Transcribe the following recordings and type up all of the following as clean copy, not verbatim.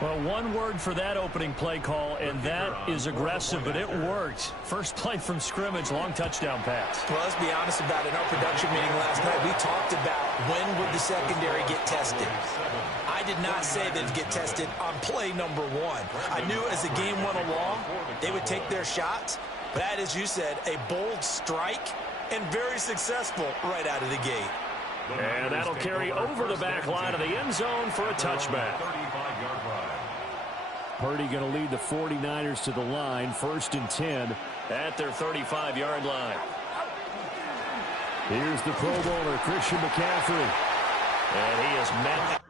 Well, one word for that opening play call, and that is aggressive, but it worked. First play from scrimmage, long touchdown pass. Well, let's be honest about it. In our production meeting last night, we talked about when would the secondary get tested. I did not say they'd get tested on play number one. I knew as the game went along, they would take their shots. But that, as you said, a bold strike and very successful right out of the gate. And that'll carry over the back line of the end zone for a touchback. Purdy going to lead the 49ers to the line, 1st and 10 at their 35-yard line. Here's the Pro Bowler, Christian McCaffrey. And he has met.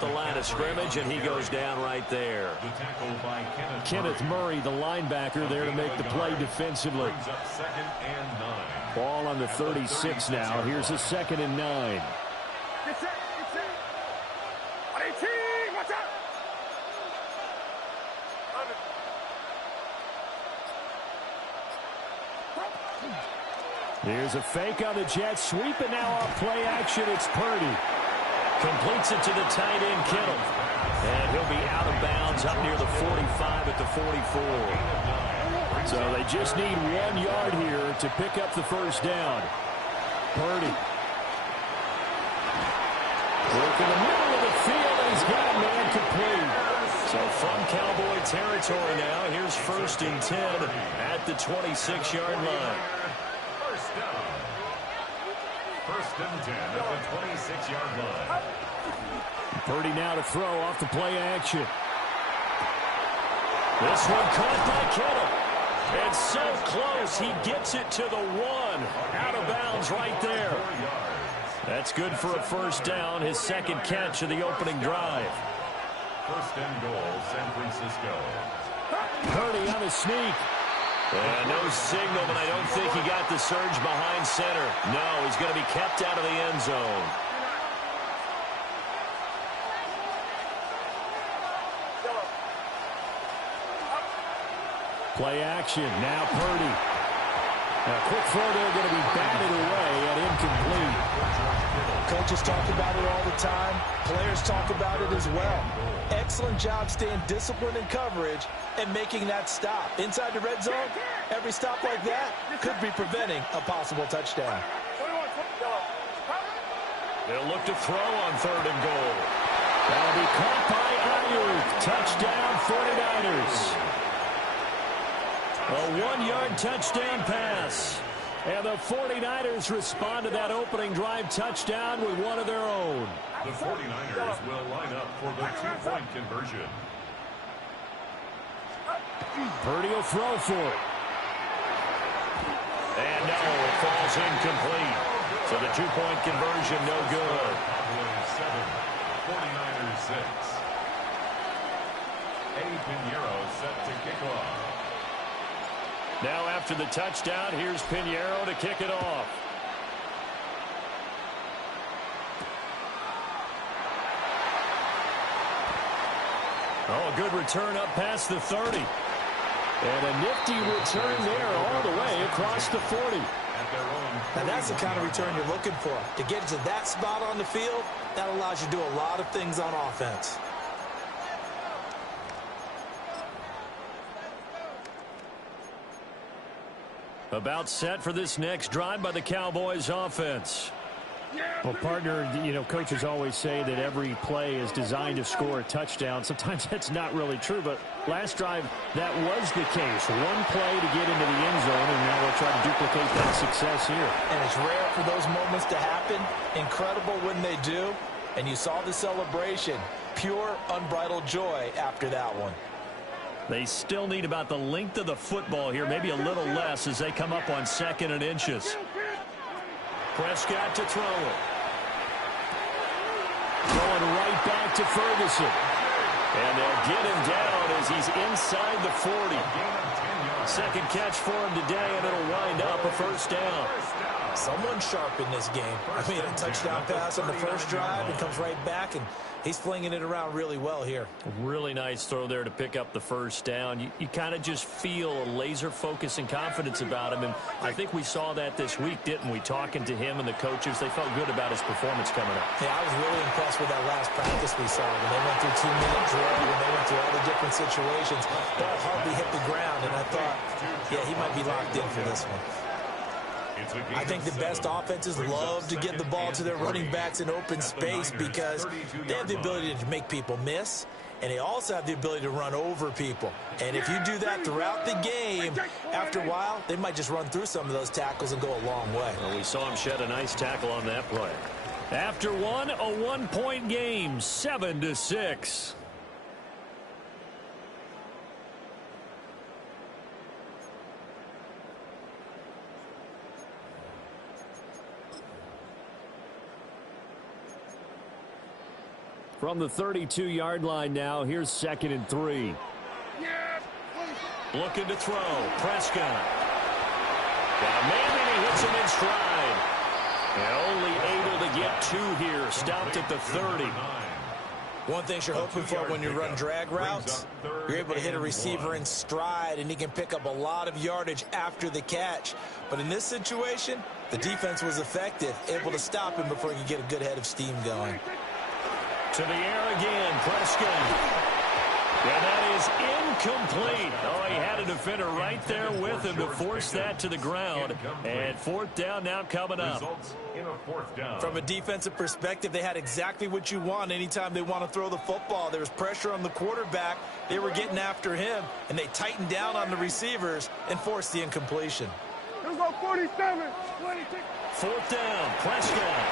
The line of scrimmage, and he goes down right there. Kenneth Murray, the linebacker, there to make the play defensively. Ball on the 36 now. Here's a 2nd and 9. Here's a fake on the jet sweep, and now off play action, it's Purdy. Completes it to the tight end, Kittle. And he'll be out of bounds up near the 45 at the 44. So they just need 1 yard here to pick up the first down. Purdy. Work in the middle of the field, and he's got a man complete. So from Cowboy territory now, here's 1st and 10 at the 26-yard line. First and 10 at the 26-yard line. Purdy now to throw off the play action. This one caught by Kittle. It's so close, he gets it to the 1. Out of bounds right there. That's good for a first down, his 2nd catch of the opening drive. 1st and goal, San Francisco. Purdy on the sneak. And no signal, but I don't think he got the surge behind center. No, he's going to be kept out of the end zone. Play action. Now Purdy. A quick throw there, going to be batted away and incomplete. Coaches talk about it all the time. Players talk about it as well. Excellent job staying disciplined in coverage and making that stop. Inside the red zone, every stop like that could be preventing a possible touchdown. They'll look to throw on 3rd and goal. That'll be caught by Ayuk. Touchdown 49ers. A 1-yard touchdown pass. And the 49ers respond to that opening drive touchdown with one of their own. The 49ers will line up for the 2-point conversion. Purdy will throw for it. And no, it falls incomplete. So the 2-point conversion no good. Cowboys 7, 49ers 6. Pinheiro set to kick off. Now after the touchdown, here's Pinheiro to kick it off. Oh, good return up past the 30. And a nifty return there all the way across the 40. And that's the kind of return you're looking for. To get to that spot on the field, that allows you to do a lot of things on offense. About set for this next drive by the Cowboys offense. Well, partner, you know, coaches always say that every play is designed to score a touchdown. Sometimes that's not really true, but last drive, that was the case. One play to get into the end zone, and now they'll try to duplicate that success here. And it's rare for those moments to happen. Incredible when they do. And you saw the celebration. Pure, unbridled joy after that one. They still need about the length of the football here, maybe a little less as they come up on 2nd and inches. Prescott to throw it. Going right back to Ferguson. And they'll get him down as he's inside the 40. 2nd catch for him today, and it'll wind up a first down. Someone sharp in this game. I mean, a touchdown pass on the first drive and comes right back, and he's flinging it around really well here. Really nice throw there to pick up the first down. You kind of just feel a laser focus and confidence about him, and I think we saw that this week, didn't we? Talking to him and the coaches, they felt good about his performance coming up. Yeah, I was really impressed with that last practice we saw. When they went through 2-minute drill, when they went through all the different situations, ball hardly hit the ground, and I thought, yeah, he might be locked in for this one. I think the best offenses love to get the ball to their running backs in open space because they have the ability to make people miss, and they also have the ability to run over people. And if you do that throughout the game, after a while, they might just run through some of those tackles and go a long way. Well, we saw him shed a nice tackle on that play. After one, a 1-point game, 7-6. From the 32-yard line now, here's 2nd and 3. Looking to throw. Prescott. Got a man and he hits him in stride. And only able to get 2 here. Stopped at the 30. One thing you're hoping for when you run drag routes, you're able to hit a receiver in stride, and he can pick up a lot of yardage after the catch. But in this situation, the defense was effective, able to stop him before he could get a good head of steam going. To the air again, Prescott. And that is incomplete. Oh, he had a defender right there with him to force that to the ground. And 4th down now coming up. From a defensive perspective, they had exactly what you want anytime they want to throw the football. There was pressure on the quarterback. They were getting after him, and they tightened down on the receivers and forced the incompletion. Let's go 47. 4th down, Prescott.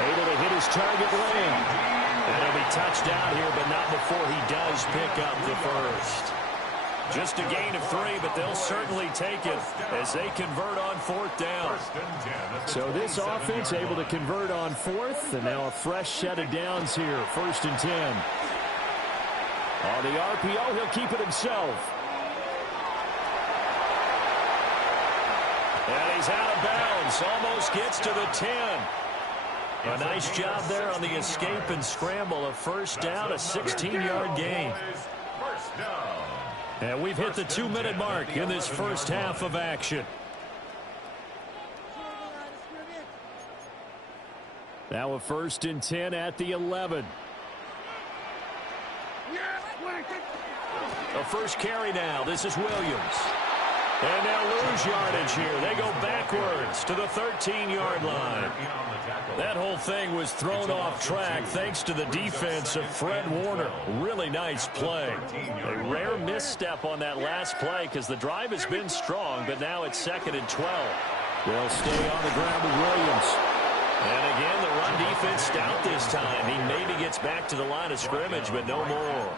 Able to hit his target lane. And he'll be touched down here, but not before he does pick up the first. Just a gain of 3, but they'll certainly take it as they convert on 4th down. So this offense able to convert on 4th, and now a fresh set of downs here, 1st and 10. On the RPO, he'll keep it himself. And he's out of bounds, almost gets to the 10. A nice job there on the escape and scramble. A first down, a 16-yard gain. And we've hit the 2-minute mark in this first half of action. Now a 1st and 10 at the 11. A first carry now. This is Williams. And they'll lose yardage here. They go backwards to the 13-yard line. That whole thing was thrown off track thanks to the defense of Fred Warner. Really nice play. A rare misstep on that last play because the drive has been strong, but now it's 2nd and 12. They'll stay on the ground with Williams. And again, the run defense stout this time. He maybe gets back to the line of scrimmage, but no more.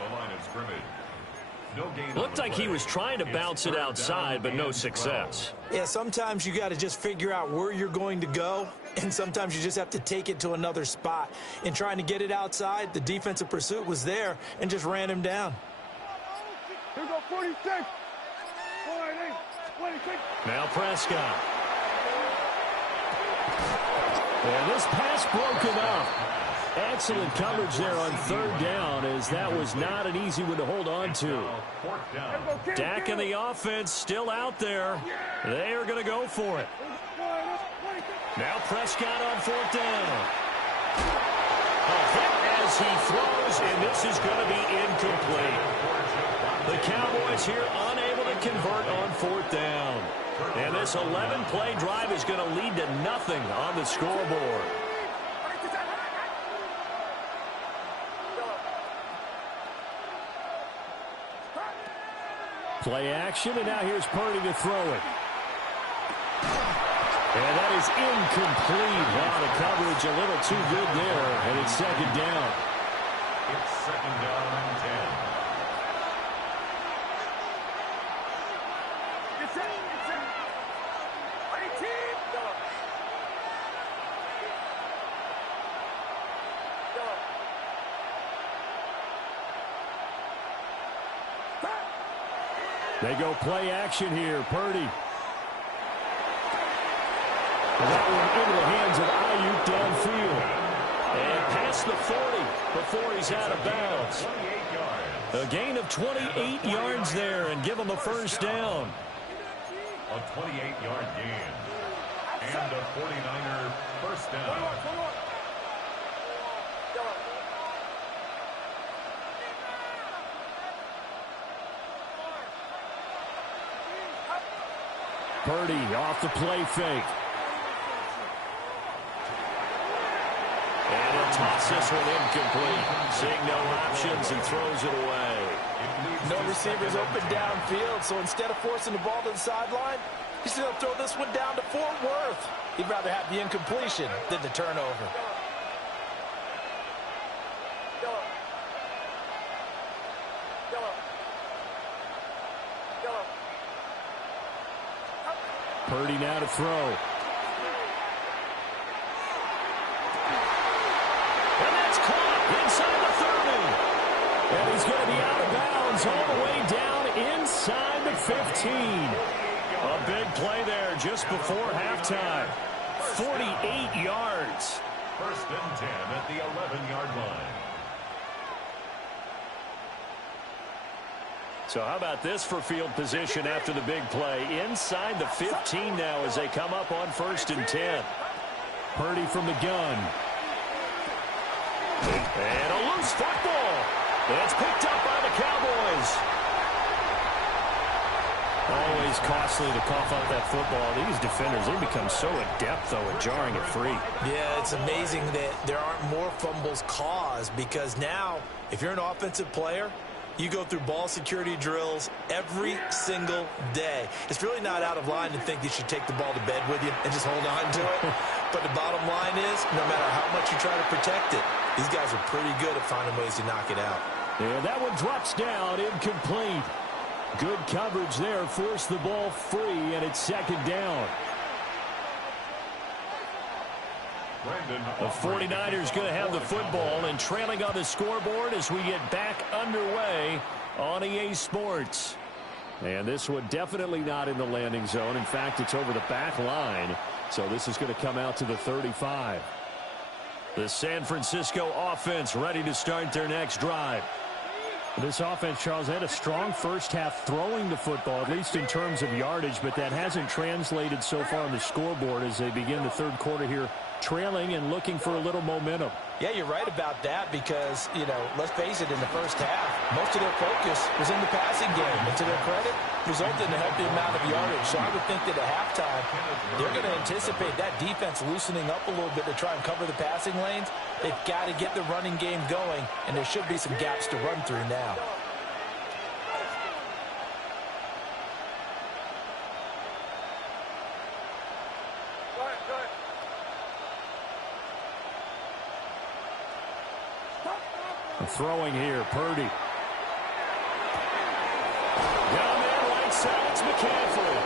Looked like he was trying to bounce it outside, but no success. Yeah, sometimes you got to just figure out where you're going to go, and sometimes you just have to take it to another spot. In trying to get it outside, the defensive pursuit was there and just ran him down. Here go 46. 46. Now Prescott. And this pass broken up. Excellent coverage there on 3rd down, as that was not an easy one to hold on to. Dak and the offense still out there. They are going to go for it. Now Prescott on 4th down. A hit as he throws, and this is going to be incomplete. The Cowboys here unable to convert on 4th down. And this 11-play drive is going to lead to nothing on the scoreboard. Play action, and now here's Purdy to throw it. And that is incomplete. Wow, the coverage a little too good there, and it's 2nd down. It's 2nd down and 10. They go play action here. Purdy. That one into the hands of Ayuk downfield. And past the 40 before he's out of bounds. A gain of 28 yards there and give him a first down. A 28-yard gain. And a 49er first down. Purdy off the play fake. And he'll toss this one incomplete. Seeing no options and throws it away. No receivers open downfield, so instead of forcing the ball to the sideline, he's going to throw this one down to Fort Worth. He'd rather have the incompletion than the turnover. Purdy now to throw. And that's caught inside the 30. And he's going to be out of bounds all the way down inside the 15. A big play there just before halftime. 48 yards. First and 10 at the 11-yard line. So how about this for field position after the big play? Inside the 15 now as they come up on first and 10. Purdy from the gun. And a loose football. That's picked up by the Cowboys. Always costly to cough out that football. These defenders, they become so adept, though, at jarring it free. Yeah, it's amazing that there aren't more fumbles caused because now, if you're an offensive player, you go through ball security drills every single day. It's really not out of line to think you should take the ball to bed with you and just hold on to it. But the bottom line is, no matter how much you try to protect it, these guys are pretty good at finding ways to knock it out. Yeah, that one drops down, incomplete. Good coverage there, forced the ball free, and it's second down. The 49ers going to have the football and trailing on the scoreboard as we get back underway on EA Sports. And this one definitely not in the landing zone. In fact, it's over the back line. So this is going to come out to the 35. The San Francisco offense ready to start their next drive. This offense, Charles, had a strong first half throwing the football, at least in terms of yardage, but that hasn't translated so far on the scoreboard as they begin the third quarter here, trailing and looking for a little momentum. Yeah, you're right about that because, you know, let's face it, in the first half, most of their focus was in the passing game. And to their credit, resulted in a healthy amount of yardage. So I would think that at halftime, they're going to anticipate that defense loosening up a little bit to try and cover the passing lanes. They've got to get the running game going, and there should be some gaps to run through now. Throwing here, Purdy. Down there, right side, it's McCaffrey.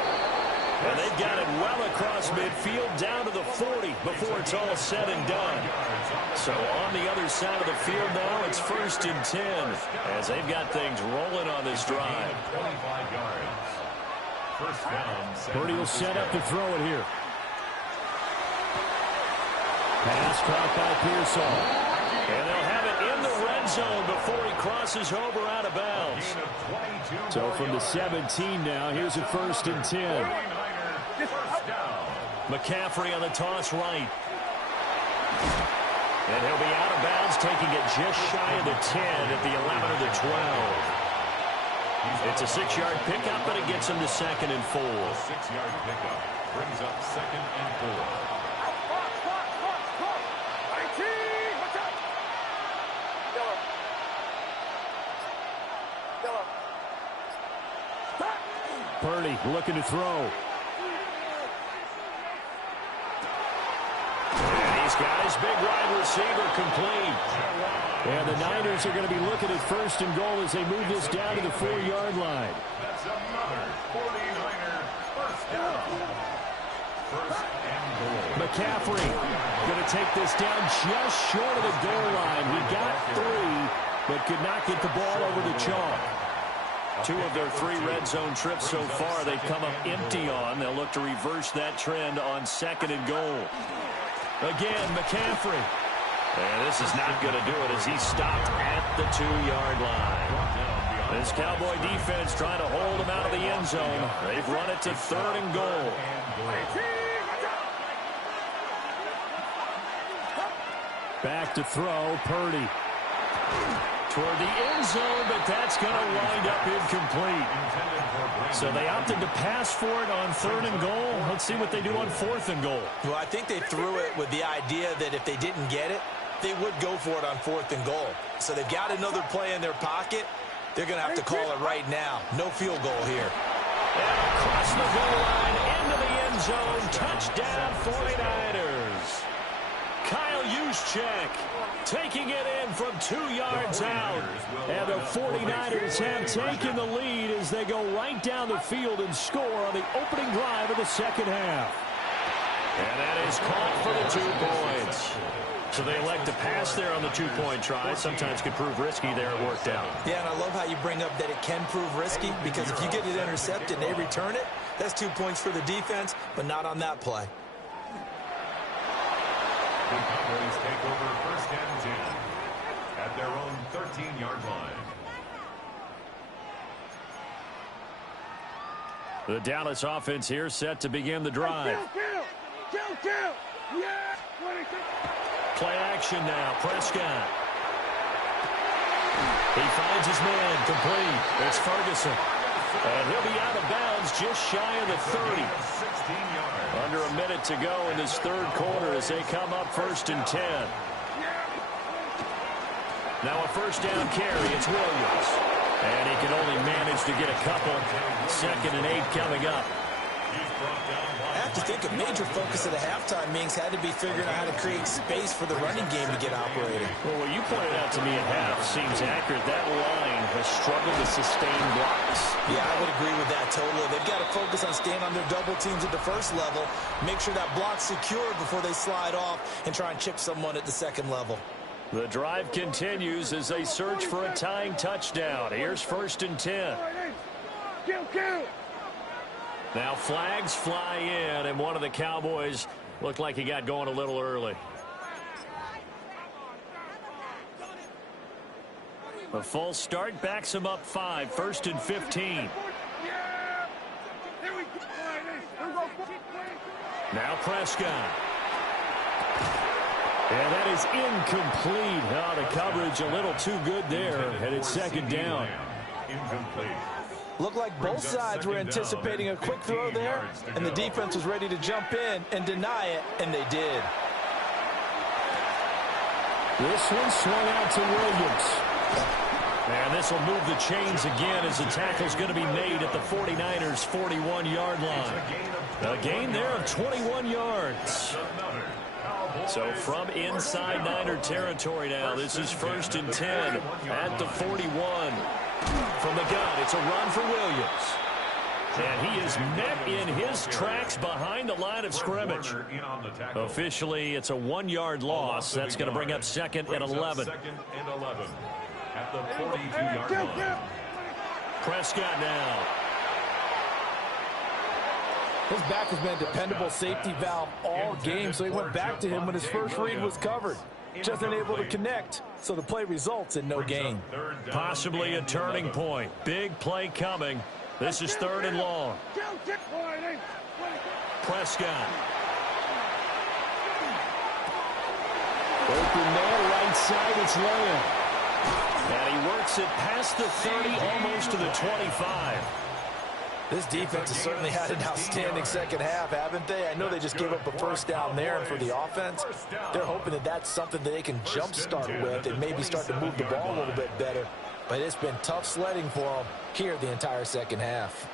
And they've got it well across midfield, down to the 40 before it's all said and done. So on the other side of the field now, it's first and 10 as they've got things rolling on this drive. 25 yards. First down. Purdy will set up to throw it here. Pass caught by Pearsall. And they'll have it in the red zone before he crosses over out of bounds. So from the 17 now, here's a first and 10. McCaffrey on the toss right. And he'll be out of bounds, taking it just shy of the 10 at the 11 or the 12. It's a 6-yard pickup, but it gets him to second and 4. 6-yard pickup brings up second and 4. Purdy looking to throw. And he's got his big wide receiver complete. And the Niners are going to be looking at first and goal as they move this down to the 4-yard line. That's another 49er first down. First and goal. McCaffrey going to take this down just short of the goal line. He got 3, but could not get the ball over the chalk. 2 of their 3 red zone trips so far, they've come up empty on. They'll look to reverse that trend on 2nd and goal. Again, McCaffrey. And this is not going to do it as he's stopped at the 2-yard line. This Cowboy defense trying to hold him out of the end zone. They've run it to 3rd and goal. Back to throw, Purdy. Toward the end zone, but that's going to wind up incomplete. So they opted to pass for it on 3rd and goal. Let's see what they do on 4th and goal. Well, I think they threw it with the idea that if they didn't get it, they would go for it on 4th and goal. So they've got another play in their pocket. They're going to have to call it right now. No field goal here. And across the goal line, into the end zone. Touchdown, 49ers. Kyle Juszczyk taking it in from 2 yards out. And the 49ers have taken the lead as they go right down the field and score on the opening drive of the 2nd half. And that is caught for the 2 points. So they elect to pass there on the 2-point try. Sometimes could prove risky there. It worked out. Yeah, and I love how you bring up that it can prove risky, because if you get it intercepted and they return it, that's 2 points for the defense, but not on that play. The Cowboys take over 1st and 10 at their own 13-yard line. The Dallas offense here set to begin the drive. Kill. Yeah. Play action now. Prescott. He finds his man complete. It's Ferguson. And he'll be out of bounds just shy of the 30. Under a minute to go in this 3rd quarter as they come up 1st and 10. Now a 1st down carry. It's Williams. And he can only manage to get a couple. 2nd and 8 coming up. I have to think a major focus of the halftime meetings had to be figuring out how to create space for the running game to get operating. Well, what you pointed out to me at half seems accurate. That line has struggled to sustain blocks. Yeah, I would agree with that totally. They've got to focus on staying on their double teams at the 1st level, make sure that block's secured before they slide off and try and chip someone at the 2nd level. The drive continues as they search for a tying touchdown. Here's 1st and 10. Kill. Now flags fly in, and one of the Cowboys looked like he got going a little early. A false start backs him up 5, 1st and 15. Now Prescott. And that is incomplete. Oh, the coverage a little too good there, and it's 2nd down. Incomplete. Looked like both sides were anticipating a quick throw there, and the defense was ready to jump in and deny it, and they did. This one swung out to Williams. And this will move the chains again as the tackle's going to be made at the 49ers' 41-yard line. A gain there of 21 yards. So from inside Niner territory now, this is 1st and 10 at the 41. From the gun, it's a run for Williams. And he is met in his tracks behind the line of scrimmage. Officially, it's a 1-yard loss. That's going to bring up 2nd and 11. 2nd and 11 at the 42-yard line. Prescott now. His back has been a dependable safety valve all game, so he went back to him when his first read was covered. Just unable to connect, so the play results in no gain. Possibly a turning point. Big play coming. This is 3rd and long. Prescott. Open man, right side, it's Lamb. And he works it past the 30, almost to the 25. This defense has certainly had an outstanding 2nd half, haven't they? I know they just gave up a 1st down there, and for the offense, they're hoping that that's something that they can jumpstart with and maybe start to move the ball a little bit better. But it's been tough sledding for them here the entire 2nd half.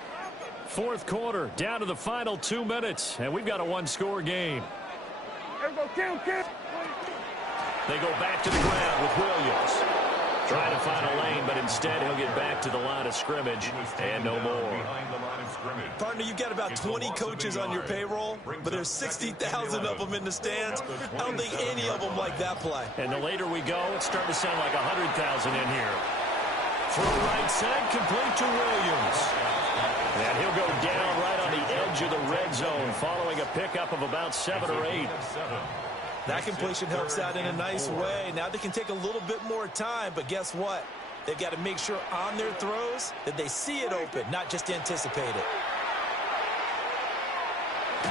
4th quarter, down to the final 2 minutes, and we've got a 1-score game. They go back to the ground with Williams. Trying to find a lane, but instead he'll get back to the line of scrimmage and no more. Partner, you've got about 20 coaches on your payroll, but there's 60,000 of them in the stands. I don't think any of them like that play. And the later we go, it's starting to sound like 100,000 in here. Throw right side, complete to Williams. And he'll go down right on the edge of the red zone following a pickup of about 7 or 8. That completion helps out in a nice way. Now they can take a little bit more time, but guess what? They've got to make sure on their throws that they see it open, not just anticipate it. A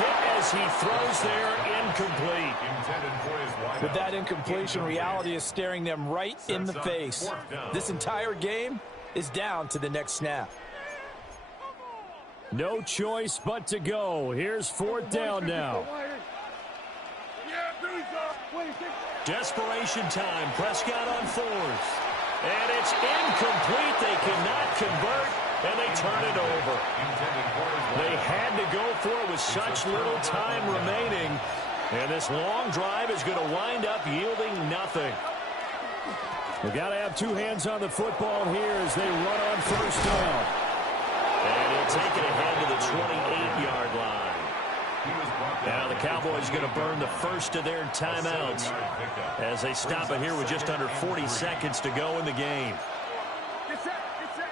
hit as he throws there, incomplete. With that incompletion, reality is staring them right in the face. This entire game is down to the next snap. No choice but to go. Here's 4th down now. Desperation time. Prescott on 4th. And it's incomplete. They cannot convert, and they turn it over. They had to go for it with such little time remaining. And this long drive is going to wind up yielding nothing. They've got to have 2 hands on the football here as they run on 1st down. And he'll take it ahead to the 28-yard line. Now the Cowboys going to burn the first of their timeouts as they stop it here with just under 40 seconds to go in the game. Get set, get set.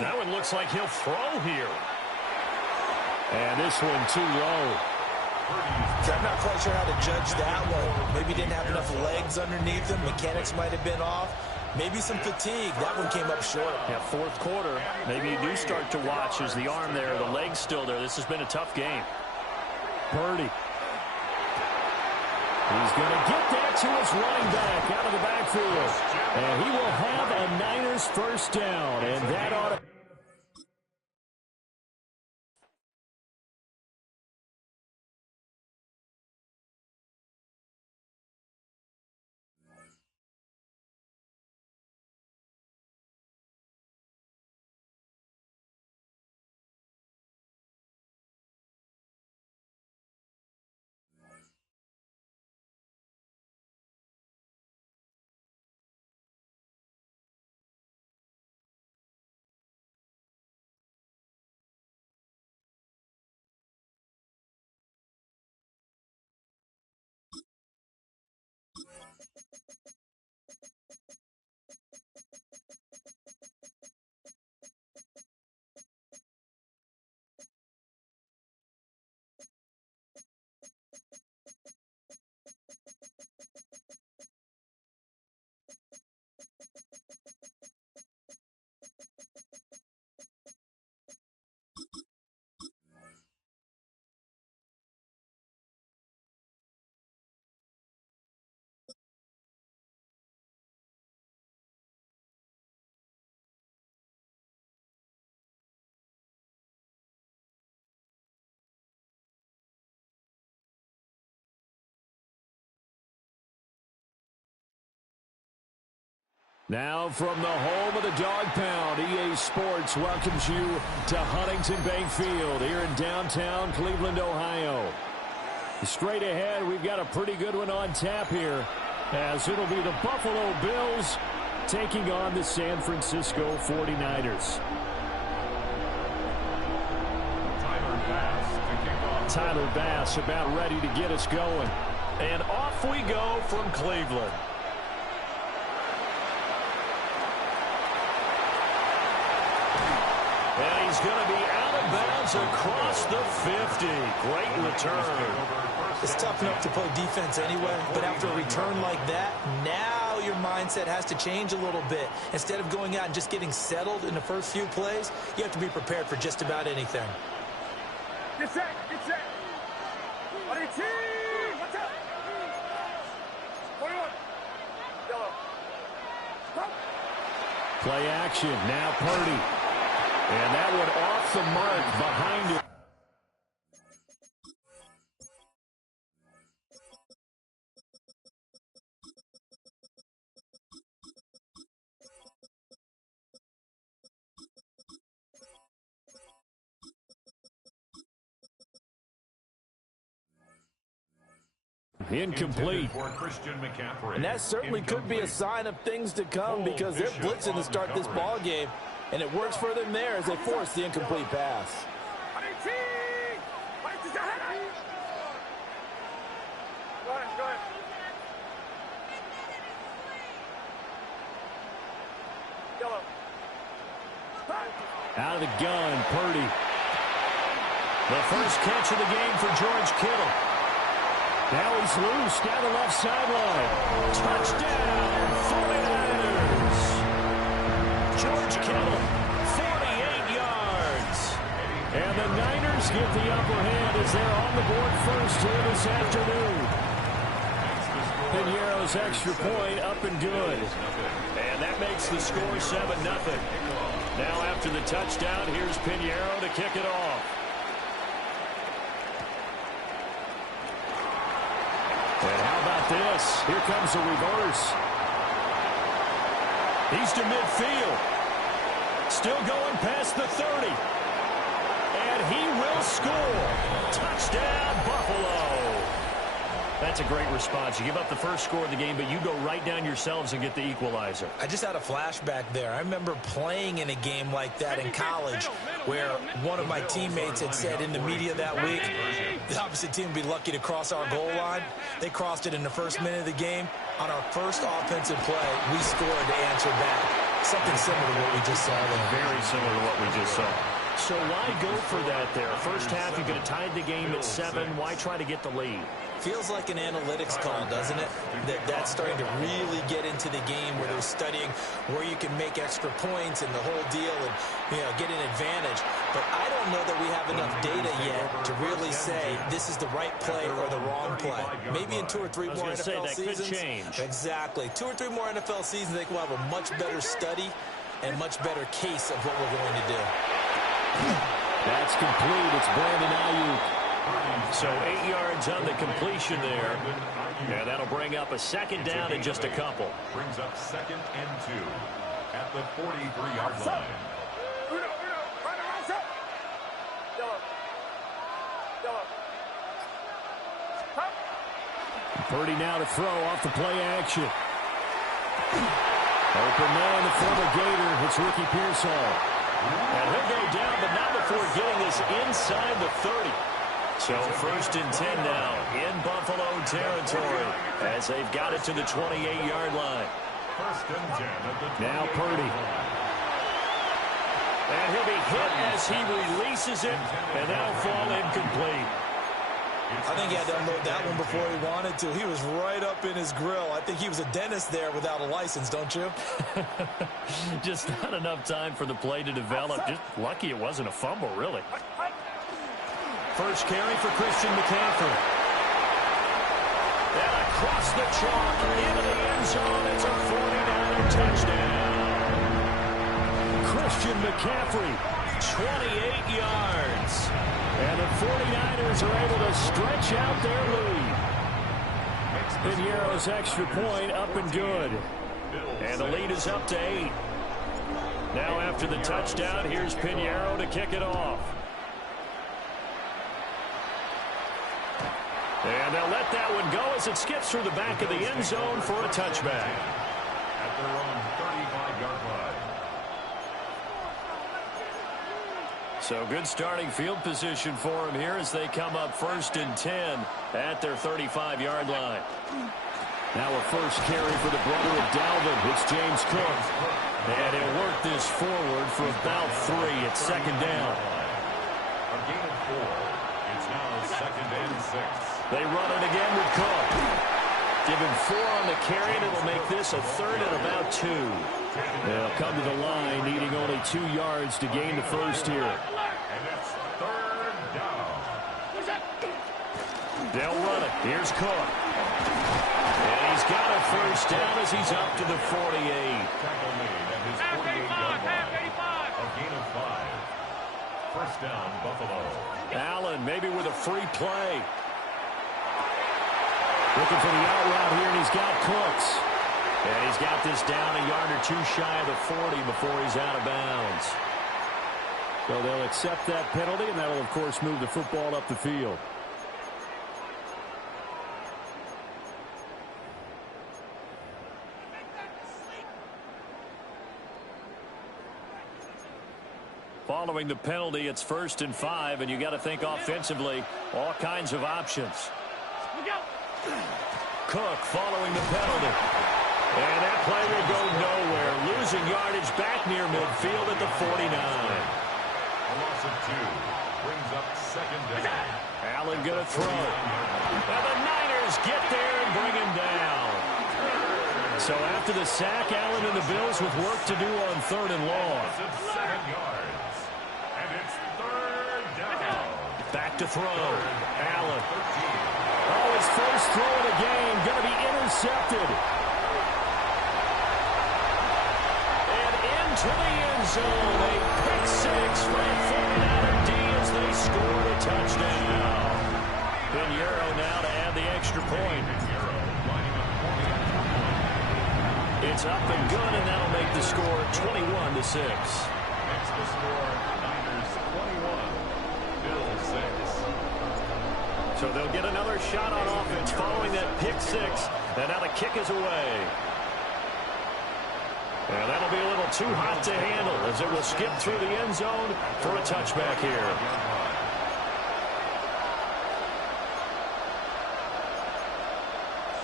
That one looks like he'll throw here. And this one too low. I'm not quite sure how to judge that one. Maybe didn't have enough legs underneath him. Mechanics might have been off. Maybe some fatigue. That one came up short. Yeah, 4th quarter. Maybe you do start to watch as the arm there, the leg's still there. This has been a tough game. Purdy. He's going to get that to his running back out of the backfield. And he will have a Niners 1st down. And that ought to... Now from the home of the Dog Pound, EA Sports welcomes you to Huntington Bank Field here in downtown Cleveland, Ohio. Straight ahead, we've got a pretty good one on tap here, as it'll be the Buffalo Bills taking on the San Francisco 49ers. Tyler Bass about ready to get us going. And off we go from Cleveland. And he's going to be out of bounds across the 50. Great return. It's tough enough to play defense anyway, but after a return like that, now your mindset has to change a little bit. Instead of going out and just getting settled in the first few plays, you have to be prepared for just about anything. Get set, get set. What's up? 21. Yellow. Stop. Play action. Now Purdy. And that one off the mark behind it. Incomplete. And that certainly could be a sign of things to come, because they're blitzing to start this ball game, and it works for them there as they force the incomplete pass. Go ahead, go ahead. Yellow. Out of the gun, Purdy. The first catch of the game for George Kittle. Now he's loose down the left sideline. Touchdown, 49ers. George Kittle, 48 yards. And the Niners get the upper hand as they're on the board first here this afternoon. Piñeiro's extra point up and good. And that makes the score 7-0. Now after the touchdown, here's Piñeiro to kick it off. And how about this? Here comes the reverse. He's to midfield. Still going past the 30. And he will score. Touchdown, Buffalo. That's a great response. You give up the first score of the game, but you go right down yourselves and get the equalizer. I just had a flashback there. I remember playing in a game like that in college where one of my teammates had said in the media that week, the opposite team would be lucky to cross our goal line. They crossed it in the first minute of the game. On our first offensive play, we scored to answer back. Something similar to what we just saw there. Very similar to what we just saw. So why go for that there? First half, you could have tied the game at 7. Why try to get the lead? Feels like an analytics call, doesn't it? That's starting to really get into the game where they're studying where you can make extra points and the whole deal and, get an advantage. But I don't know that we have enough data yet to really say this is the right play or the wrong play. Maybe in 2 or 3 more NFL seasons. Could change. Exactly. 2 or 3 more NFL seasons, I think we'll have a much better study and much better case of what we're going to do. That's complete. It's Brandon Ayuk. So 8 yards on the completion there. Yeah, that'll bring up a second down in just a couple. Brings up 2nd and 2 at the 43-yard line. Uno, right around, set. Yellow. Yellow. Huh? Purdy now to throw off the play action. Open man, the former Gator. It's Ricky Pearsall. And he'll go down, but not before getting this inside the 30. So 1st and 10 now in Buffalo territory as they've got it to the 28-yard line. 1st and 10 at the Now Purdy. And he'll be hit as he releases it, and that'll fall incomplete. I think he had to unload that one before he wanted to. He was right up in his grill. I think he was a dentist there without a license, don't you? Just not enough time for the play to develop. Just lucky it wasn't a fumble, really. First carry for Christian McCaffrey. And across the chalk into the end zone. It's a 49er touchdown. Christian McCaffrey, 28 yards. And the 49ers are able to stretch out their lead. Piñeiro's extra point up and good. And the lead is up to 8. Now after the touchdown, here's Piñeiro to kick it off. And they'll let that one go as it skips through the back of the end zone for a touchback. At their own 35-yard line. So good starting field position for them here as they come up 1st and 10 at their 35-yard line. Now a first carry for the brother of Dalvin. It's James Cook. And he'll work this forward for about 3 at 2nd down. A gain of 4. It's now 2nd and 6. They run it again with Cook. Give him 4 on the carry, and it'll make this a 3rd and about 2. They'll come to the line, needing only 2 yards to gain the first here. And it's 3rd down. They'll run it. Here's Cook. And he's got a first down as he's up to the 48. Tackle made at his 48-yard line. A gain of 5. First down, Buffalo. Allen maybe with a free play. Looking for the out route here, and he's got Cooks. And he's got this down a yard or 2 shy of the 40 before he's out of bounds. So they'll accept that penalty, and that'll, of course, move the football up the field. Following the penalty, it's 1st and 5, and you got to think offensively, all kinds of options. Cook following the penalty. And that play will go nowhere. Losing yardage back near midfield at the 49. A loss of 2 brings up second down. Allen going to throw. And the Niners get there and bring him down. So after the sack, Allen and the Bills with work to do on 3rd and long. 7 yards. And it's 3rd down. Back to throw. Allen. Oh, his first throw of the game. Going to be intercepted. And into the end zone. A pick six for a 49er D as they score a touchdown. Pinheiro now to add the extra point. It's up and good, and that'll make the score 21-6. Makes the score Niners 21, Bills 6. So they'll get another shot on offense following that pick six, and now the kick is away. And that'll be a little too hot to handle as it will skip through the end zone for a touchback here.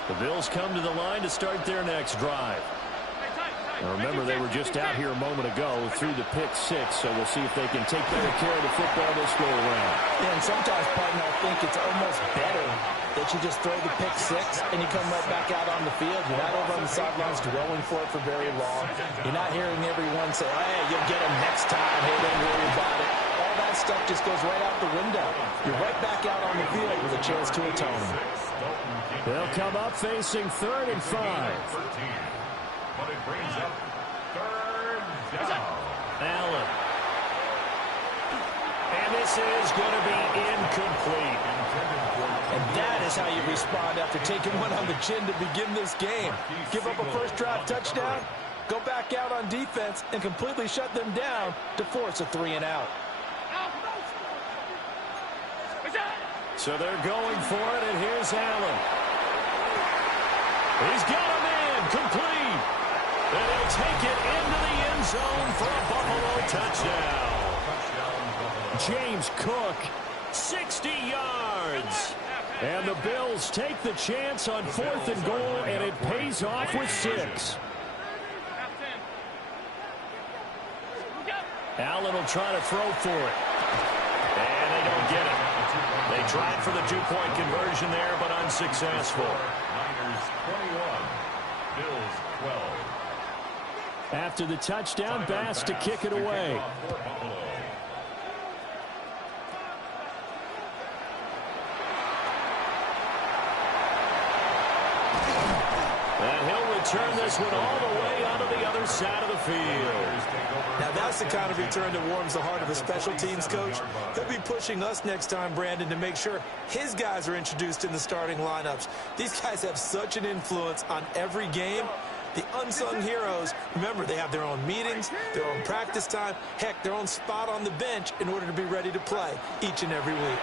The Bills come to the line to start their next drive. Now remember, they were just out here a moment ago through the pick six, so we'll see if they can take better care of the football this go around. Yeah, and sometimes, partner, I think it's almost better that you just throw the pick six and you come right back out on the field. You're not over on the sidelines dwelling for it for very long. You're not hearing everyone say, hey, you'll get them next time. Hey, don't worry about it. All that stuff just goes right out the window. You're right back out on the field with a chance to atone. They'll come up facing 3rd and 5. But it brings up 3rd down. Allen. And this is going to be incomplete. And that is how you respond after taking one on the chin to begin this game. Give up a first drive touchdown, go back out on defense, and completely shut them down to force a 3 and out. So they're going for it, and here's Allen. He's got him in, complete. And he'll take it into the end zone for a Buffalo touchdown. James Cook, 60 yards. And the Bills take the chance on 4th and goal, and it pays off with 6. Allen will try to throw for it. And they don't get it. They tried for the 2-point conversion there, but unsuccessful. Niners 21, Bills 12. After the touchdown, Bass to kick it away. And he'll return this one all the way onto the other side of the field. Now that's the kind of return that warms the heart of a special teams coach. He'll be pushing us next time, Brandon, to make sure his guys are introduced in the starting lineups. These guys have such an influence on every game. The unsung heroes, remember, they have their own meetings, their own practice time, heck, their own spot on the bench in order to be ready to play each and every week.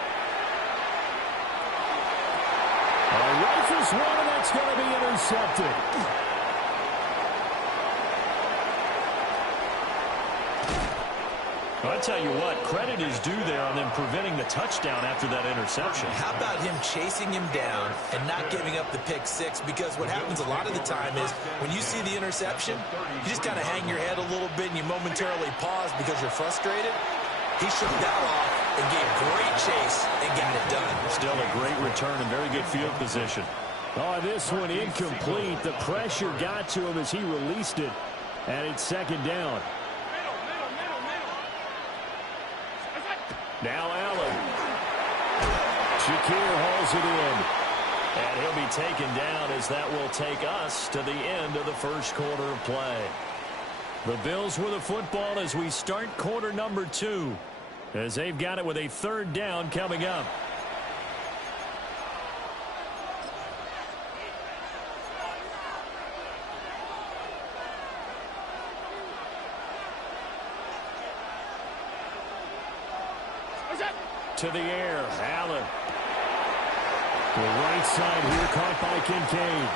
Rifles one, and that's going to be intercepted. I'll tell you what, credit is due there on them preventing the touchdown after that interception. How about him chasing him down and not giving up the pick six? Because what happens a lot of the time is when you see the interception, you just kind of hang your head a little bit and you momentarily pause because you're frustrated. He shook that off and gave great chase and got it done. Still a great return and very good field position. Oh, this one incomplete. The pressure got to him as he released it, and it's 2nd down. Now Allen. Shakir hauls it in. And he'll be taken down as that will take us to the end of the first quarter of play. The Bills with the football as we start quarter number 2. As they've got it with a 3rd down coming up. To the air, Allen. The right side here caught by Kincaid.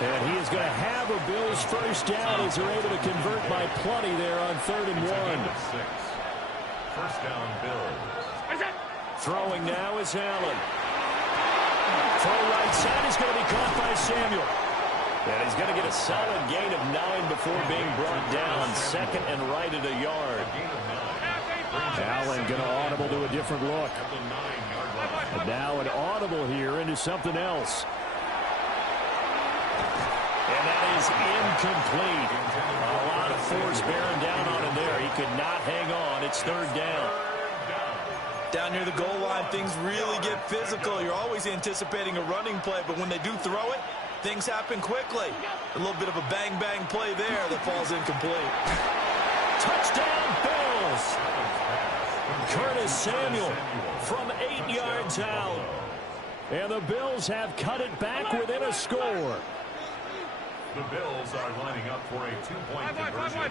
And he is going to have a Bills first down as they're able to convert by plenty there on 3rd and 1. First down, Bills. Throwing now is Allen. Throw right side is going to be caught by Samuel. And he's going to get a solid gain of 9 before being brought down. Second and right at a yard. Allen going to audible to a different look. And now an audible here into something else. And that is incomplete. A lot of force bearing down on him there. He could not hang on. It's third down. Down near the goal line, things really get physical. You're always anticipating a running play, but when they do throw it, things happen quickly. A little bit of a bang-bang play there that falls incomplete. Touchdown, Bills. Curtis Samuel from 8 yards out. And the Bills have cut it back within a score. The Bills are lining up for a 2-point conversion.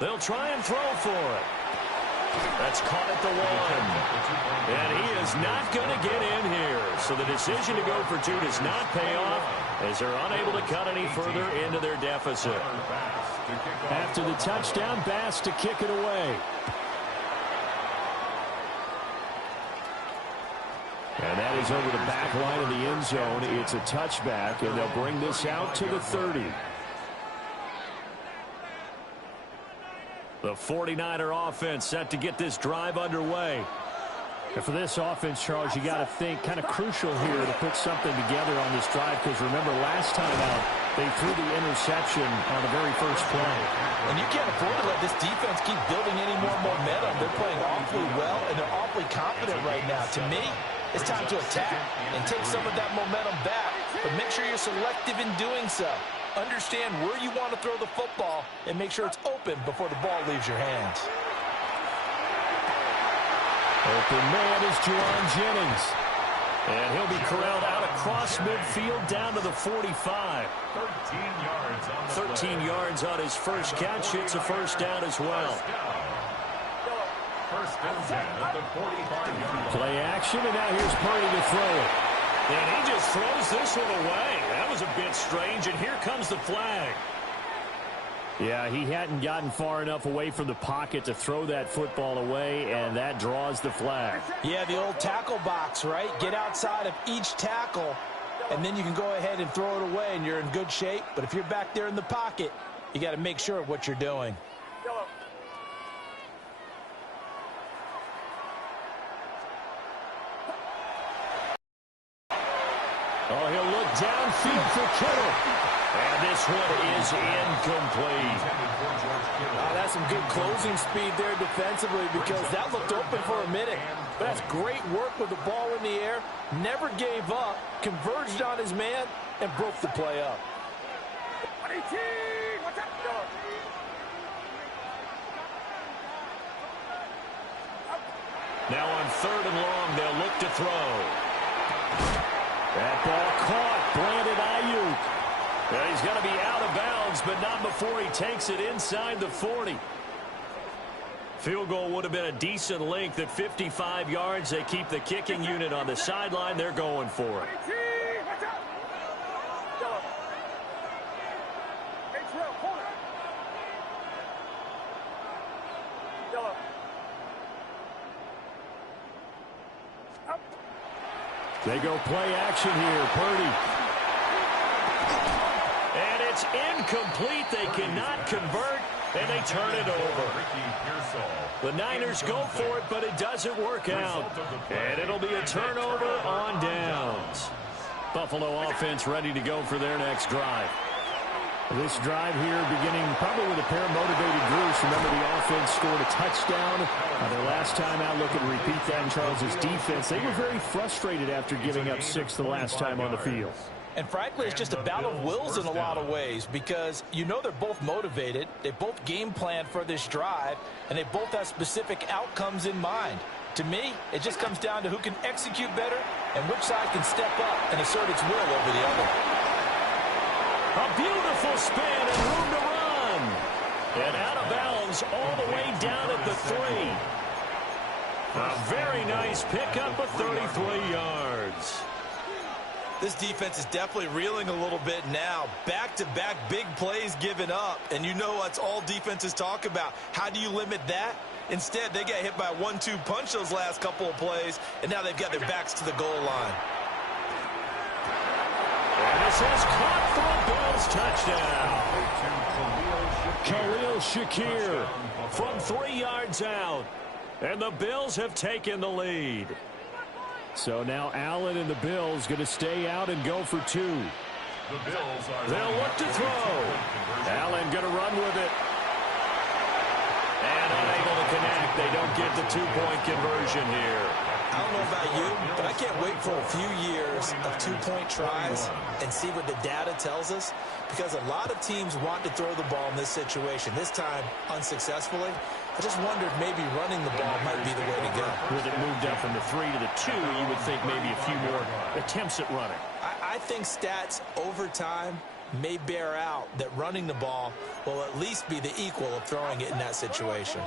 They'll try and throw for it. That's caught at the 1. And he is not going to get in here. So the decision to go for 2 does not pay off as they're unable to cut any further into their deficit. After the touchdown, Bass to kick it away. And that is over the back line of the end zone. It's a touchback, and they'll bring this out to the 30. The 49er offense set to get this drive underway. And for this offense, Charles, you got to think kind of crucial here to put something together on this drive, because remember last time out they threw the interception on the very first play. And you can't afford to let this defense keep building any more momentum. They're playing awfully well, and they're awfully confident right now. To me, it's time to attack and take some of that momentum back, but make sure you're selective in doing so. Understand where you want to throw the football and make sure it's open before the ball leaves your hands. Open man is Juwan Jennings. And he'll be corralled out across midfield down to the 45. 13 yards on his first catch. It's a first down as well. First and 10 at the 45-yard line. Play action, and now here's Purdy to throw it. And he just throws this one away. That was a bit strange, and here comes the flag. Yeah, he hadn't gotten far enough away from the pocket to throw that football away, and that draws the flag. Yeah, the old tackle box, right? Get outside of each tackle, and then you can go ahead and throw it away, and you're in good shape. But if you're back there in the pocket, you got to make sure of what you're doing. Oh, he'll look downfield for Kittle. And this one is incomplete. That's some good closing speed there defensively, because that looked open for a minute. But that's great work with the ball in the air. Never gave up, converged on his man, and broke the play up. Now on 3rd and long, they'll look to throw. That ball caught. Brandon Ayuk. And he's going to be out of bounds, but not before he takes it inside the 40. Field goal would have been a decent length at 55 yards. They keep the kicking unit on the sideline. They're going for it. They go play action here. Purdy. And it's incomplete. They cannot convert, and they turn it over. The Niners go for it, but it doesn't work out. And it'll be a turnover on downs. Buffalo offense ready to go for their next drive. This drive here beginning probably with a pair of motivated groups. Remember, the offense scored a touchdown. Their last time out, look and repeat that in Charles's defense. They were very frustrated after giving up 6 the last time on the field. And frankly, it's just a battle of wills in a lot of ways, because you know they're both motivated. They both game planned for this drive, and they both have specific outcomes in mind. To me, it just comes down to who can execute better and which side can step up and assert its will over the other. A beautiful spin and room to run. And out of bounds all the way down at the 3. A very nice pickup of 33 yards. This defense is definitely reeling a little bit now. Back-to-back big plays given up. And you know that's all defenses talk about. How do you limit that? Instead, they got hit by a 1-2 punch those last couple of plays, and now they've got their backs to the goal line. And this is caught for a Bills touchdown. Khalil Shakir from 3 yards out. And the Bills have taken the lead. So now Allen and the Bills going to stay out and go for 2. They'll look to throw. Allen going to run with it. And unable to connect. They don't get the 2-point conversion here. I don't know about you, but I can't wait for a few years of 2-point tries and see what the data tells us, because a lot of teams want to throw the ball in this situation. This time, unsuccessfully. I just wondered maybe running the ball might be the way to go. With it moved up from the 3 to the 2, you would think maybe a few more attempts at running. I think stats over time may bear out that running the ball will at least be the equal of throwing it in that situation.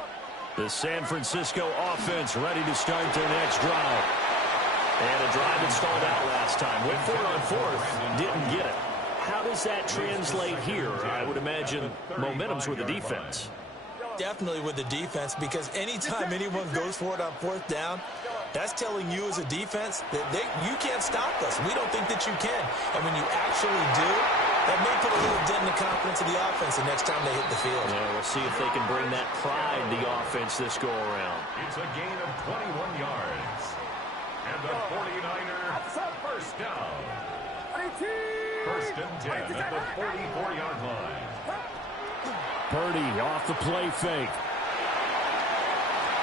The San Francisco offense ready to start their next drive. And a drive that stalled out last time. Went for it on 4th, didn't get it. How does that translate here? I would imagine momentum's with the defense. Definitely with the defense, because anytime anyone goes for it on 4th down, that's telling you as a defense that you can't stop us. We don't think that you can. And when you actually do, that may put a little dent in the confidence of the offense the next time they hit the field. Yeah, we'll see if they can bring that pride to the offense this go-around. It's a gain of 21 yards. And the 49er first down. First and 10 at the 44-yard line. Purdy off the play fake.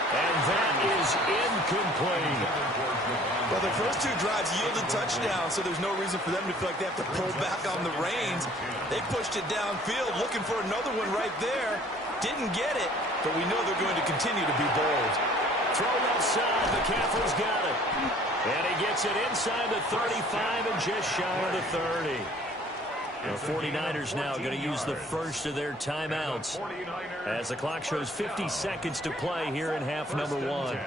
And that is incomplete. Well, the first 2 drives yielded touchdowns, so there's no reason for them to feel like they have to pull back on the reins. They pushed it downfield, looking for another one right there. Didn't get it, but we know they're going to continue to be bold. Throw left side. McCaffrey's got it. And he gets it inside the 35 and just shy of the 30. The 49ers now going to use the first of their timeouts as the clock shows 50 seconds to play here in half number 1.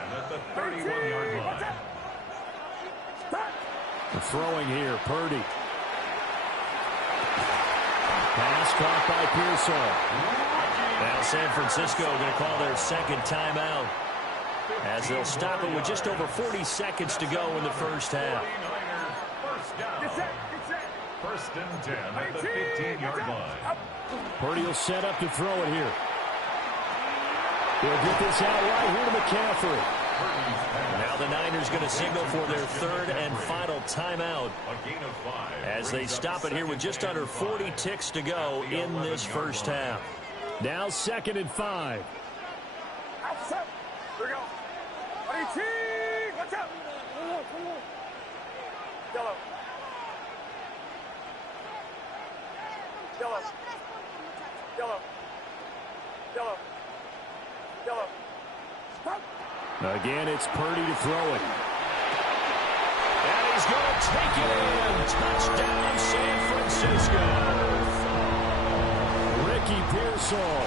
The throwing here, Purdy. Pass caught by Pearsall. Now San Francisco going to call their second timeout as they'll stop it with just over 40 seconds to go in the first half. First and 10 at the 15-yard line. Purdy will set up to throw it here. He'll get this out right here to McCaffrey. Now the Niners going to signal for their third and final timeout as they stop it here with just under 40 ticks to go in this first half. Now 2nd and 5. Here we go. Watch out. Yellow. Yellow. Yellow. Yellow. Yellow. Stop. Again, it's Purdy to throw it. And he's going to take it in. Touchdown, San Francisco. Ricky Pearsall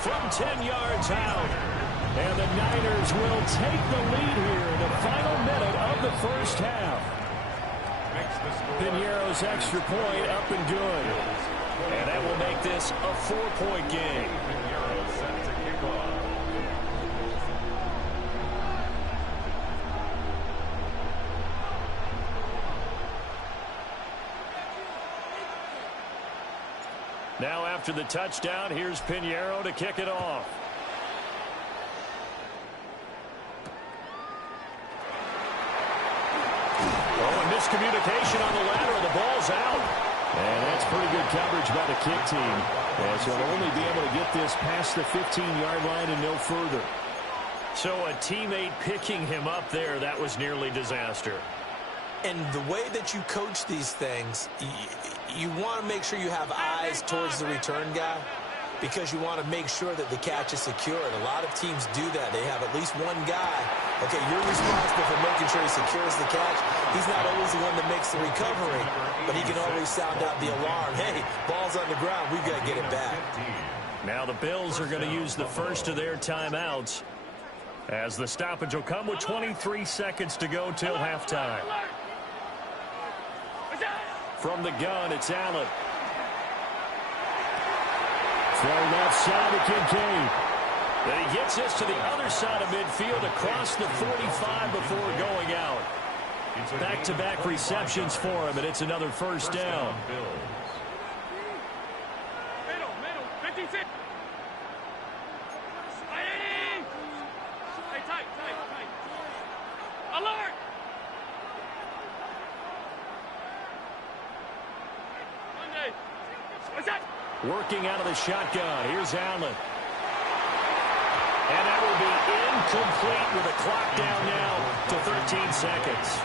from 10 yards out. And the Niners will take the lead here in the final minute of the first half. Piñeiro's extra point up and good. And that will make this a 4-point game. Piñeiro set to kick off. Now after the touchdown, here's Piñeiro to kick it off. Oh, and miscommunication on the lateral. The ball's out. And that's pretty good coverage by the kick team. As he'll only be able to get this past the 15-yard line and no further. So a teammate picking him up there, that was nearly disaster. And the way that you coach these things, you want to make sure you have eyes towards the return guy, because you want to make sure that the catch is secured. A lot of teams do that. They have at least one guy. Okay, you're responsible for making sure he secures the catch. He's not always the one that makes the recovery, but he can always sound out the alarm. Hey, ball's on the ground. We've got to get it back. Now the Bills are going to use the first of their timeouts as the stoppage will come with 23 seconds to go till halftime. From the gun, it's Allen. Throw left side to Kincaid. Then he gets this to the other side of midfield across the 45 before going out. Back-to-back receptions for him, and it's another first down. Middle, 56. Hey, tight. Alert! Monday. What's that? Working out of the shotgun. Here's Allen. And that will be incomplete with a clock down now to 13 seconds.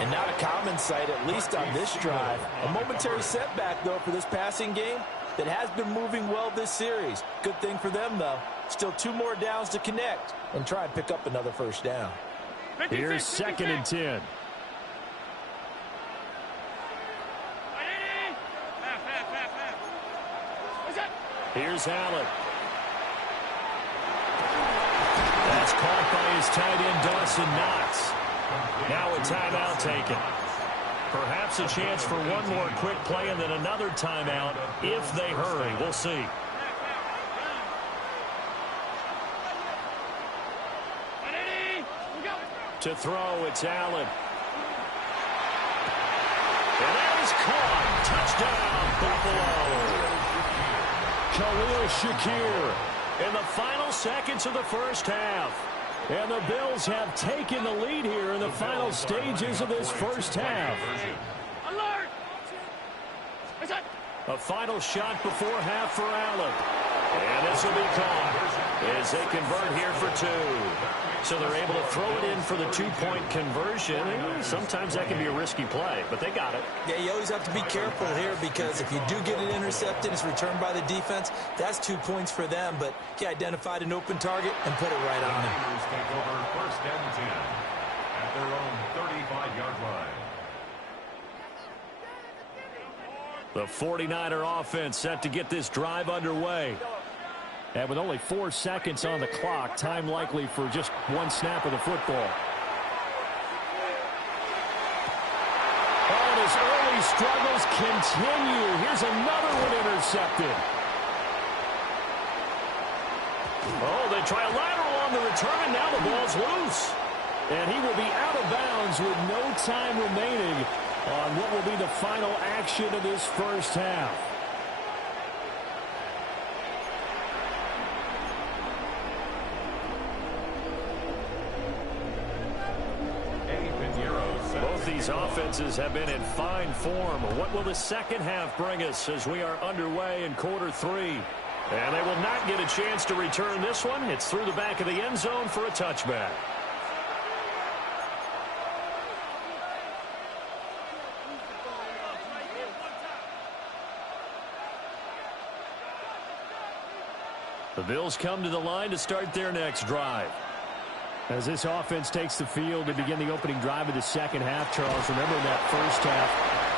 And not a common sight, at least on this drive. A momentary setback, though, for this passing game that has been moving well this series. Good thing for them, though. Still 2 more downs to connect and try and pick up another first down. Here's 2nd and 10. Here's Allen. That's caught by his tight end, Dawson Knox. Now a timeout taken. Perhaps a chance for one more quick play and then another timeout if they hurry. We'll see. To throw, it's Allen. And that is caught. Touchdown, Buffalo. Khalil Shakir in the final seconds of the first half. And the Bills have taken the lead here in the final stages of this first half. Alert! A final shot before half for Allen. And this will be caught as they convert here for 2. So they're able to throw it in for the 2-point conversion. Sometimes that can be a risky play, but they got it. Yeah, you always have to be careful here because if you do get it intercepted, it's returned by the defense. That's 2 points for them, but he identified an open target and put it right on him. Take over 1st and 10 at their own 35-yard line. The 49er offense set to get this drive underway. And with only 4 seconds on the clock, time likely for just 1 snap of the football. And his early struggles continue. Here's another one intercepted. Oh, they try a lateral on the return, and now the ball's loose. And he will be out of bounds with no time remaining on what will be the final action of this first half. Both these offenses have been in fine form. What will the second half bring us as we are underway in quarter 3? And they will not get a chance to return this one. It's through the back of the end zone for a touchback. The Bills come to the line to start their next drive. As this offense takes the field to begin the opening drive of the second half, Charles, remember that first half,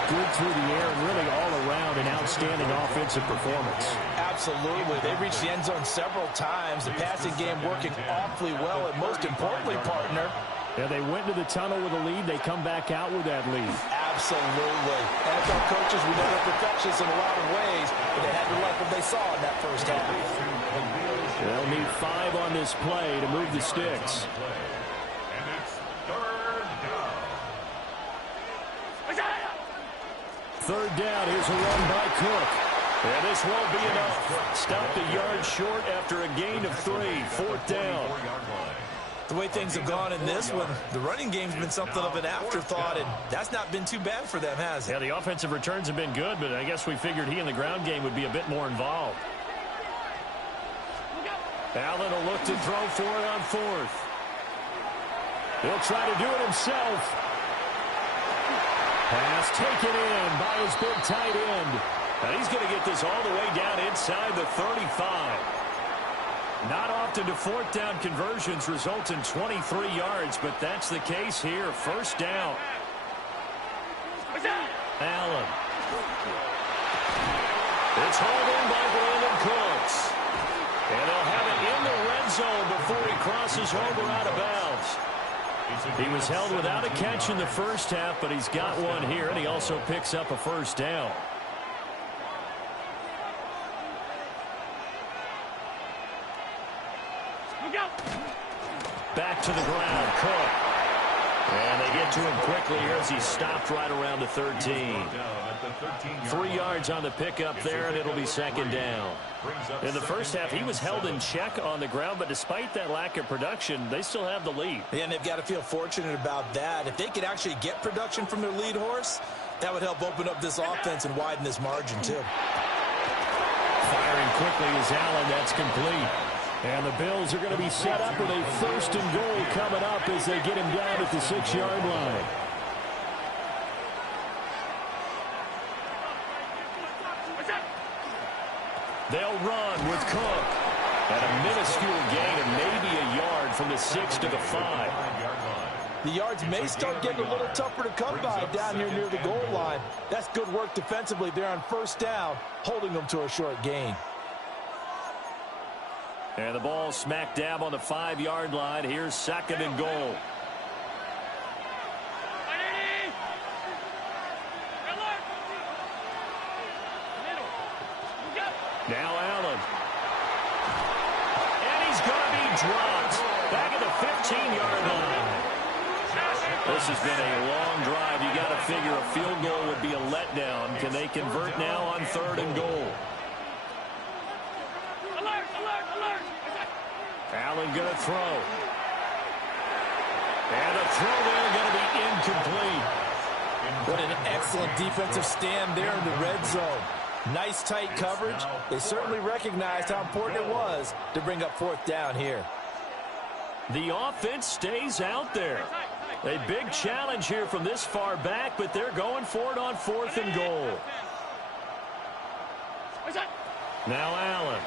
good through the air and really all around an outstanding offensive performance. Absolutely. They reached the end zone several times. The passing game working awfully well, and most importantly, partner. Yeah, they went to the tunnel with a lead. They come back out with that lead. Absolutely. NFL coaches, we know they're perfectionists in a lot of ways, but they had to like what they saw in that first half. They'll need 5 on this play to move the sticks. And it's 3rd down. 3rd down. Here's a run by Cook. And this won't be enough. Stopped a yard short after a gain of 3. 4th down. The way things have gone in this one, the running game's been something of an afterthought, and that's not been too bad for them, has it? Yeah, the offensive returns have been good, but I guess we figured he in the ground game would be a bit more involved. Allen will look to throw for it on 4th. He'll try to do it himself. Pass taken in by his big tight end. And he's going to get this all the way down inside the 35. Not often do 4th down conversions result in 23 yards, but that's the case here. 1st down. Allen. It's hauled in by Brandon Cooks. And they'll have it in the red zone before he crosses over out of bounds. He was held without a catch in the first half, but he's got one here, and he also picks up a 1st down. Back to the ground, Cook. And they get to him quickly here as he stopped right around the 13. 3 yards on the pickup there, and it'll be second down. In the first half, he was held in check on the ground, but despite that lack of production, they still have the lead. Yeah, and they've got to feel fortunate about that. If they could actually get production from their lead horse, that would help open up this offense and widen this margin, too. Firing quickly is Allen. That's complete. And the Bills are going to be set up with a 1st and goal coming up as they get him down at the 6-yard line. They'll run with Cook. At a minuscule gain of maybe a yard from the 6 to the 5. The yards may start getting a little tougher to come by down here near the goal line. That's good work defensively there on 1st down, holding them to a short gain. And the ball smack dab on the 5-yard line. Here's 2nd and goal. Now Allen. And he's going to be dropped. Back at the 15-yard line. This has been a long drive. You got to figure a field goal would be a letdown. Can they convert now on 3rd and goal? Allen going to throw. And the throw there going to be incomplete. What an excellent defensive stand there in the red zone. Nice tight coverage. They certainly recognized how important it was to bring up 4th down here. The offense stays out there. A big challenge here from this far back, but they're going for it on 4th and goal. Now Allen.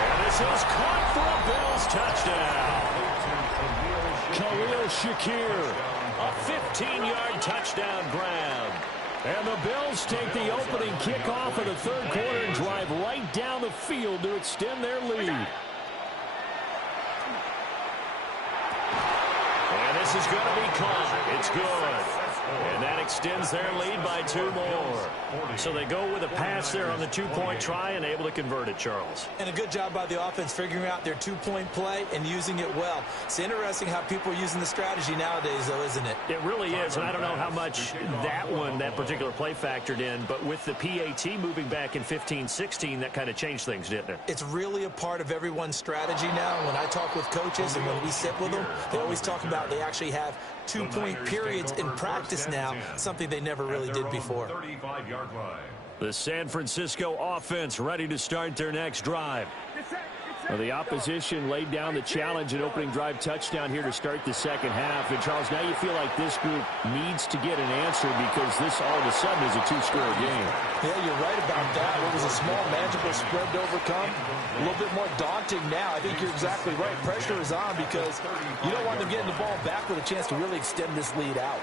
And this is caught for a Bills touchdown. Khalil Shakir, a 15-yard touchdown grab. And the Bills take the opening kickoff of the 3rd quarter and drive right down the field to extend their lead. And this is going to be caught. It's good. And that extends their lead by 2 more. So they go with a pass there on the 2-point try and able to convert it, Charles. And a good job by the offense figuring out their 2-point play and using it well. It's interesting how people are using the strategy nowadays, though, isn't it? It really is, and I don't know how much that particular play factored in, but with the PAT moving back in 15-16, that kind of changed things, didn't it? It's really a part of everyone's strategy now. When I talk with coaches and when we sit with them, they always talk about they actually have 2-point periods in practice now, something they never really did before. The San Francisco offense ready to start their next drive. Well, the opposition laid down the challenge and opening drive touchdown here to start the 2nd half. And, Charles, now you feel like this group needs to get an answer because this all of a sudden is a 2-score game. Yeah, you're right about that. What was a small, manageable spread to overcome, a little bit more daunting now. I think you're exactly right. Pressure is on because you don't want them getting the ball back with a chance to really extend this lead out.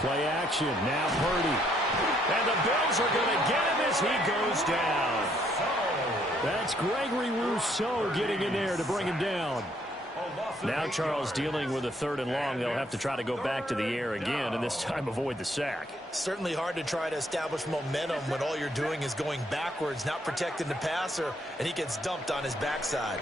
Play action. Now Purdy. And the Bills are going to get him as he goes down. That's Gregory Rousseau getting in there to bring him down. Now Charles dealing with a 3rd and long. They'll have to try to go back to the air again and this time avoid the sack. Certainly hard to try to establish momentum when all you're doing is going backwards, not protecting the passer, and he gets dumped on his backside.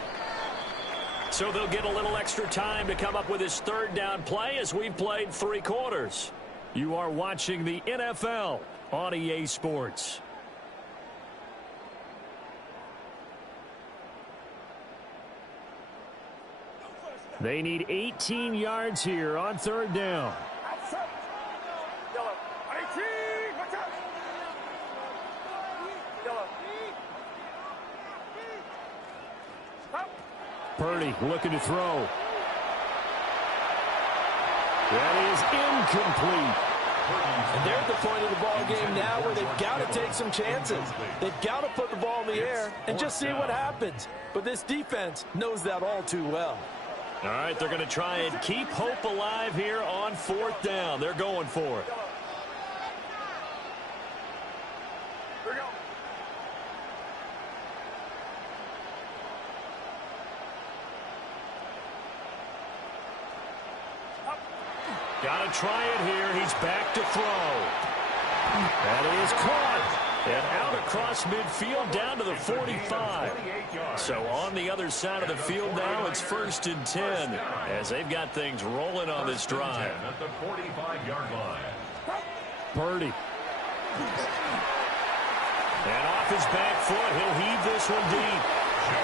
So they'll get a little extra time to come up with his 3rd down play as we've played 3 quarters. You are watching the NFL on EA Sports. They need 18 yards here on 3rd down. Purdy looking to throw. That is incomplete. And they're at the point of the ball game now where they've got to take some chances. They've got to put the ball in the air and just see what happens. But this defense knows that all too well. All right, they're going to try and keep hope alive here on 4th down. They're going for it. Got to try it here. He's back to throw. That is caught. And out across midfield down to the 45. So on the other side of the field now, it's 1st and 10 as they've got things rolling on this drive. At the 45-yard line. Purdy. And off his back foot, he'll heave this one deep.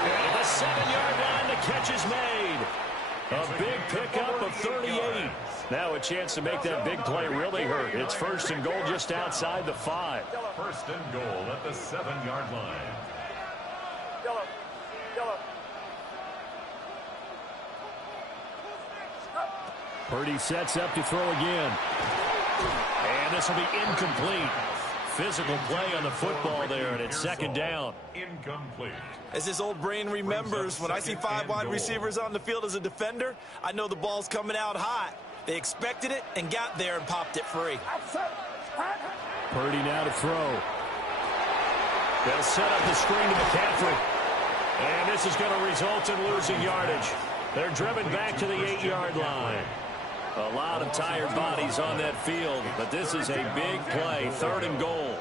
And at the 7-yard line, the catch is made. A big pickup of 38. Now a chance to make that big play really hurt. It's 1st and goal just outside the 5. 1st and goal at the 7-yard line. Purdy sets up to throw again. And this will be incomplete. Physical play on the football there, and it's 2nd down. Incomplete. As his old brain remembers, when I see 5 wide receivers on the field as a defender, I know the ball's coming out hot. They expected it and got there and popped it free. Purdy now to throw. They'll set up the screen to McCaffrey. And this is going to result in losing yardage. They're driven back to the 8-yard line. A lot of tired bodies on that field, but this is a big play, 3rd and goal.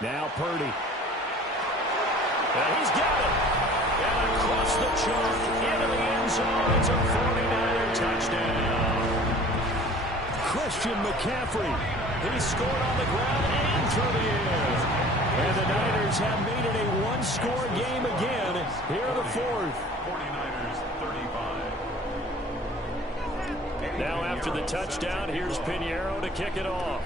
Now Purdy. And he's got it. And across the chalk, into the end zone. It's a 49er touchdown. Christian McCaffrey. He scored on the ground and through the air. And the Niners have made it a one-score game again here in the 4th. 49ers 35. Now after the touchdown, here's Pinheiro to kick it off.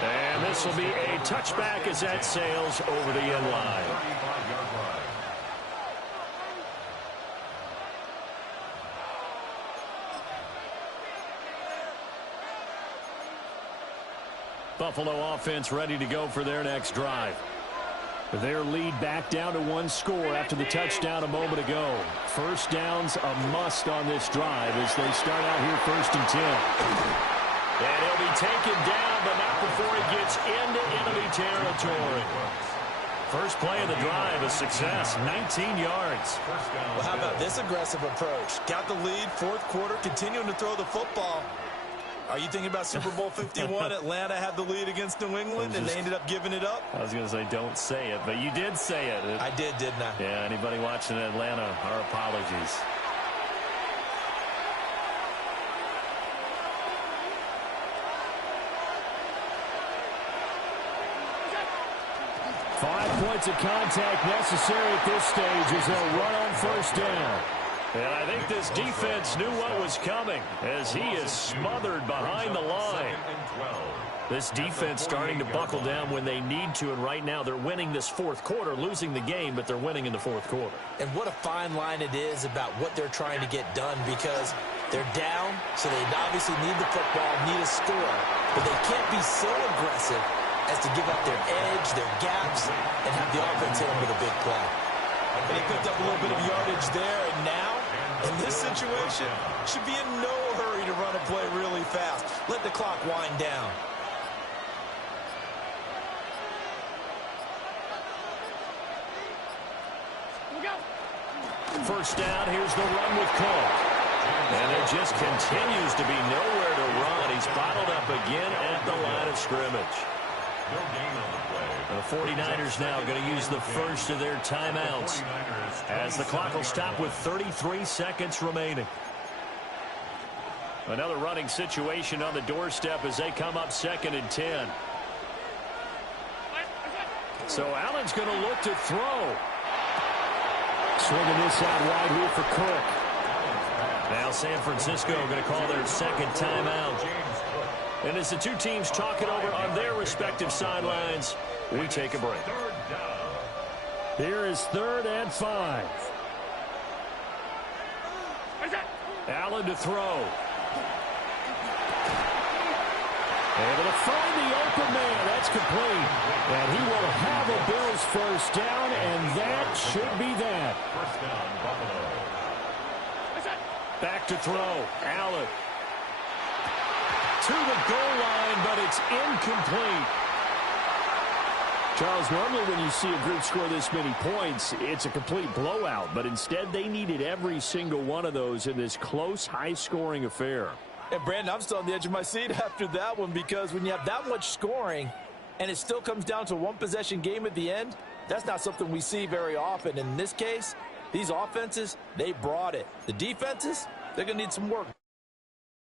And this will be a touchback as that sails over the end line. 35-yard line. Buffalo offense ready to go for their next drive. Their lead back down to 1 score after the touchdown a moment ago. 1st down's a must on this drive as they start out here 1st and 10. And he'll be taken down, but not before he gets into enemy territory. First play of the drive, a success, 19 yards. Well, how about this aggressive approach? Got the lead, 4th quarter, continuing to throw the football. Are you thinking about Super Bowl 51? Atlanta had the lead against New England, and they ended up giving it up? I was going to say don't say it, but you did say it. I did, didn't I? Yeah, anybody watching Atlanta, our apologies. Five points of contact necessary at this stage as they'll run on 1st down. And I think this defense knew what was coming as he is smothered behind the line. This defense starting to buckle down when they need to, and right now they're winning this 4th quarter, losing the game, but they're winning in the 4th quarter. And what a fine line it is about what they're trying to get done because they're down, so they obviously need the football, need a score, but they can't be so aggressive as to give up their edge, their gaps, and have the offense hit them with a big play. And he picked up a little bit of yardage there, and now, in this situation, should be in no hurry to run a play really fast. Let the clock wind down. First down, here's the run with Cook. And there just continues to be nowhere to run. He's bottled up again at the line of scrimmage. No gain on the play. The 49ers now going to use the first of their timeouts as the clock will stop with 33 seconds remaining. Another running situation on the doorstep as they come up 2nd and 10. So Allen's going to look to throw. Swinging this out wide here for Cook. Now San Francisco going to call their 2nd timeout. And as the two teams talk it over on their respective sidelines, we take a break. Here is 3rd and 5. Allen to throw. Able to find the open man. That's complete. And he will have a Bills 1st down, and that should be that. 1st down, Buffalo. Back to throw. Allen. To the goal line, but it's incomplete. Charles, normally when you see a group score this many points, it's a complete blowout. But instead, they needed every single one of those in this close, high-scoring affair. And, Brandon, I'm still on the edge of my seat after that one because when you have that much scoring and it still comes down to a one-possession game at the end, that's not something we see very often. In this case, these offenses, they brought it. The defenses, they're going to need some work